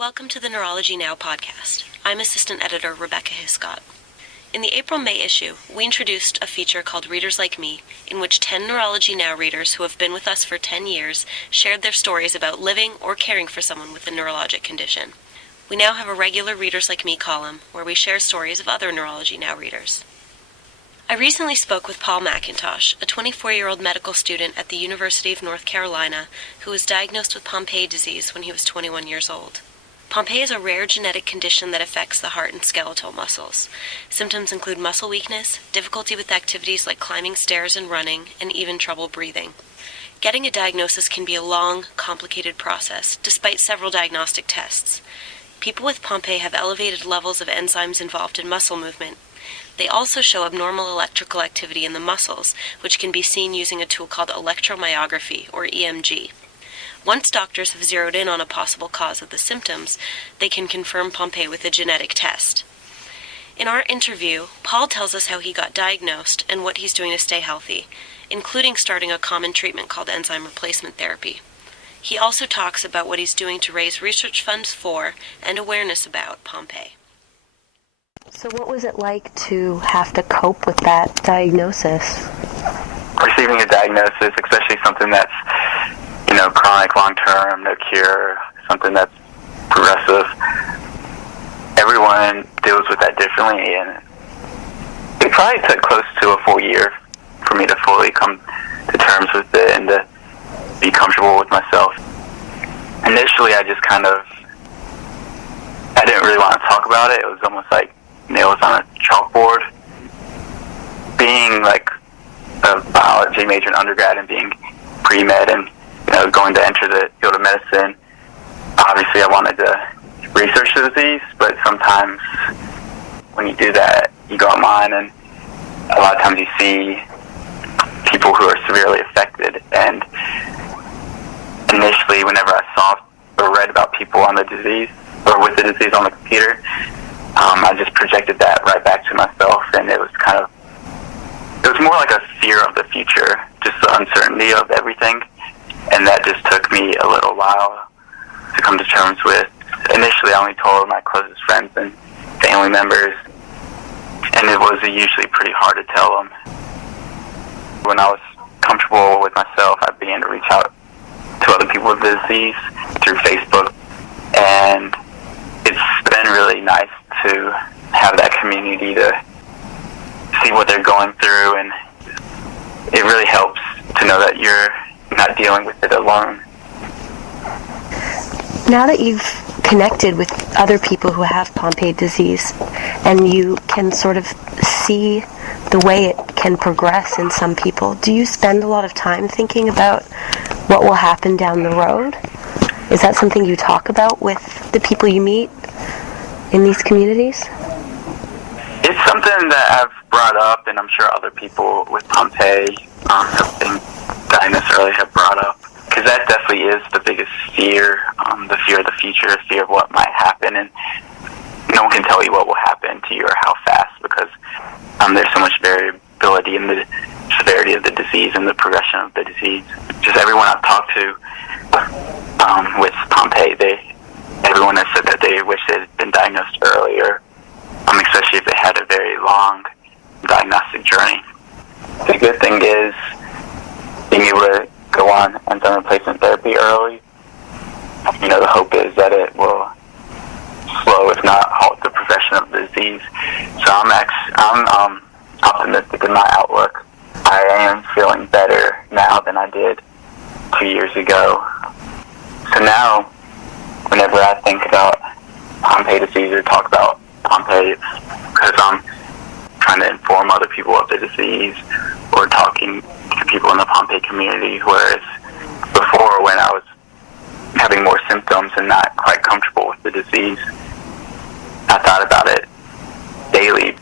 Welcome to the Neurology Now podcast. I'm Assistant Editor Rebecca Hiscott. In the April-May issue, we introduced a feature called Readers Like Me, in which 10 Neurology Now readers who have been with us for 10 years shared their stories about living or caring for someone with a neurologic condition. We now have a regular Readers Like Me column where we share stories of other Neurology Now readers. I recently spoke with Paul McIntosh, a 24-year-old medical student at the University of North Carolina who was diagnosed with Pompe disease when he was 21 years old. Pompe is a rare genetic condition that affects the heart and skeletal muscles. Symptoms include muscle weakness, difficulty with activities like climbing stairs and running, and even trouble breathing. Getting a diagnosis can be a long, complicated process, despite several diagnostic tests. People with Pompe have elevated levels of enzymes involved in muscle movement. They also show abnormal electrical activity in the muscles, which can be seen using a tool called electromyography, or EMG. Once doctors have zeroed in on a possible cause of the symptoms, they can confirm Pompe with a genetic test. In our interview, Paul tells us how he got diagnosed and what he's doing to stay healthy, including starting a common treatment called enzyme replacement therapy. He also talks about what he's doing to raise research funds for and awareness about Pompe. So what was it like to have to cope with that diagnosis? Receiving a diagnosis, especially something that's chronic, long-term, no cure, something that's progressive. Everyone deals with that differently, and it probably took close to a full year for me to fully come to terms with it and to be comfortable with myself. Initially, I didn't really want to talk about it. It was almost like nails on a chalkboard. Being like a biology major in undergrad and being pre-med and going to enter the field of medicine, obviously I wanted to research the disease, but sometimes when you do that, you go online and a lot of times you see people who are severely affected. And initially, whenever I saw or read about people on the disease or with the disease on the computer, I just projected that right back to myself, and it was more like a fear of the future, just the uncertainty of everything. And that just took me a little while to come to terms with. Initially, I only told my closest friends and family members, and it was usually pretty hard to tell them. When I was comfortable with myself, I began to reach out to other people with the disease through Facebook, and it's been really nice to have that community to see what they're going through, and it really helps to know that you're not dealing with it alone. Now that you've connected with other people who have Pompe disease and you can sort of see the way it can progress in some people, do you spend a lot of time thinking about what will happen down the road? Is that something you talk about with the people you meet in these communities? It's something that I've brought up, and I'm sure other people with Pompe have been diagnosed early have brought up, because that definitely is the biggest fear, the fear of the future, the fear of what might happen, and no one can tell you what will happen to you or how fast, because there's so much variability in the severity of the disease and the progression of the disease. Just everyone I've talked to with Pompe, everyone has said that they wish they had been diagnosed earlier, especially if they had a very long diagnostic journey. The good thing is being able to go on enzyme replacement therapy early. The hope is that it will slow, if not halt, the progression of the disease. So I'm optimistic in my outlook. I am feeling better now than I did 2 years ago. So now, whenever I think about Pompe disease or talk about Pompe, it's because I'm trying to inform other people of the disease or talking to people in the Pompe community, whereas before, when I was having more symptoms and not quite comfortable with the disease, I thought about it daily.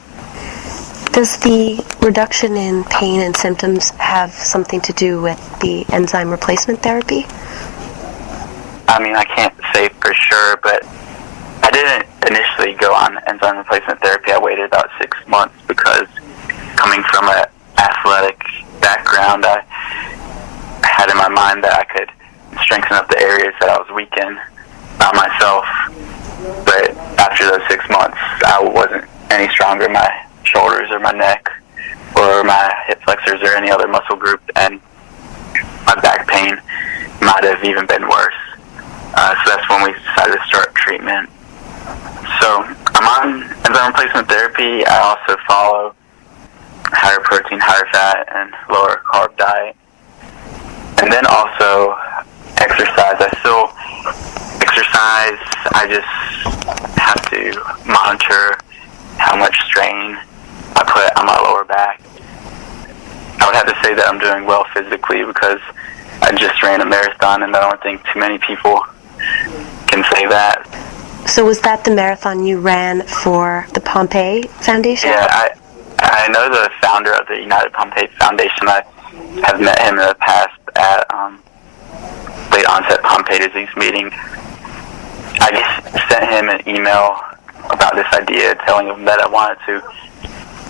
Does the reduction in pain and symptoms have something to do with the enzyme replacement therapy? I can't say for sure, but I didn't initially go on enzyme replacement therapy. I waited about 6 months because coming from an athletic background, I had in my mind that I could strengthen up the areas that I was weak in. by myself. But after those 6 months, I wasn't any stronger. My shoulders or my neck or my hip flexors or any other muscle group, and my back pain might have even been worse. So that's when we decided to start treatment. So I'm on enzyme replacement therapy. I also follow higher protein, higher fat, and lower carb diet. And then also exercise. I still exercise. I just have to monitor how much strain I put on my lower back. I would have to say that I'm doing well physically because I just ran a marathon, and I don't think too many people can say that. So was that the marathon you ran for the Pompe Foundation? Yeah, I know the founder of the United Pompe Foundation. I have met him in the past at late onset Pompe disease meeting. I just sent him an email about this idea, telling him that I wanted to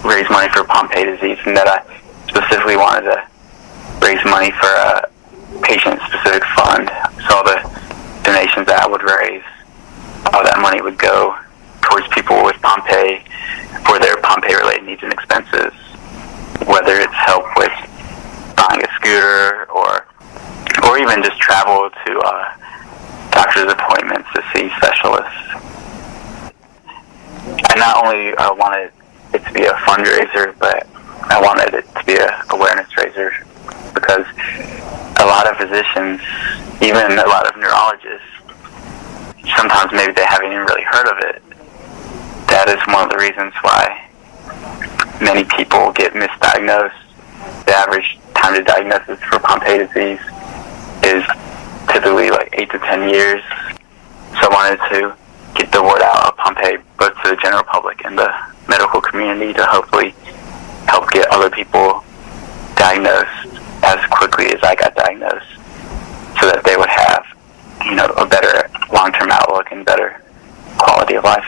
raise money for Pompe disease, and that I specifically wanted to raise money for a patient-specific fund. So all the donations that I would raise, all that money would go towards people with Pompe for their Pompe-related needs and expenses, whether it's help with buying a scooter or even just travel to doctor's appointments to see specialists. I not only wanted it to be a fundraiser, but I wanted it to be an awareness raiser, because a lot of physicians, even a lot of neurologists, sometimes maybe they haven't even really heard of it. That is one of the reasons why many people get misdiagnosed. The average time to diagnosis for Pompe disease is typically like 8 to 10 years. So I wanted to get the word out of Pompe, both to the general public and the medical community, to hopefully help get other people diagnosed as quickly as I got diagnosed, so that they would have, a better long-term outlook and better quality of life.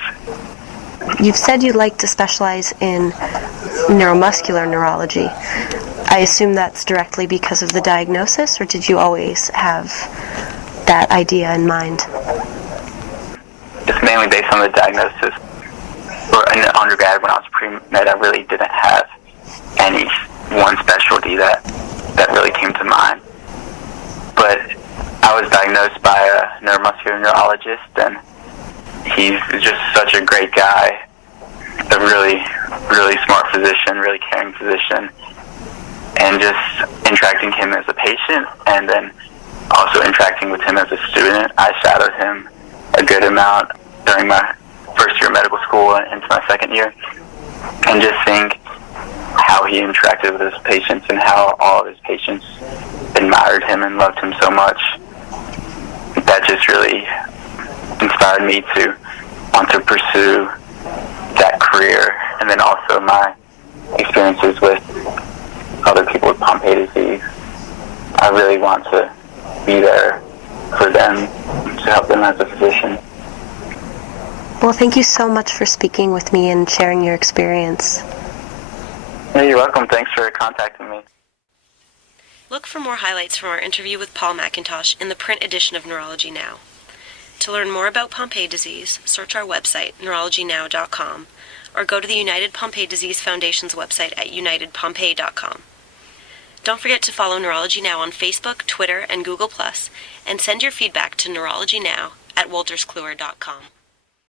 You've said you'd like to specialize in neuromuscular neurology. I assume that's directly because of the diagnosis, or did you always have that idea in mind? It's mainly based on the diagnosis. In undergrad, when I was pre-med, I really didn't have any one specialty that really came to mind. But I was diagnosed by a neuromuscular neurologist, and he's just such a great guy, a really, really smart physician, really caring physician. And just interacting him as a patient, and then also interacting with him as a student. I shadowed him a good amount during my first year of medical school and into my second year, and just seeing how he interacted with his patients and how all of his patients admired him and loved him so much. That just really inspired me to want to pursue that career, and then also my experiences with other people with Pompe disease. I really want to be there for them, to help them as a physician. Well, thank you so much for speaking with me and sharing your experience. Yeah, you're welcome. Thanks for contacting me. Look for more highlights from our interview with Paul McIntosh in the print edition of Neurology Now. To learn more about Pompe disease, search our website, neurologynow.com, or go to the United Pompe Disease Foundation's website at unitedpompe.com. Don't forget to follow Neurology Now on Facebook, Twitter, and Google+, and send your feedback to neurologynow@wolterskluwer.com.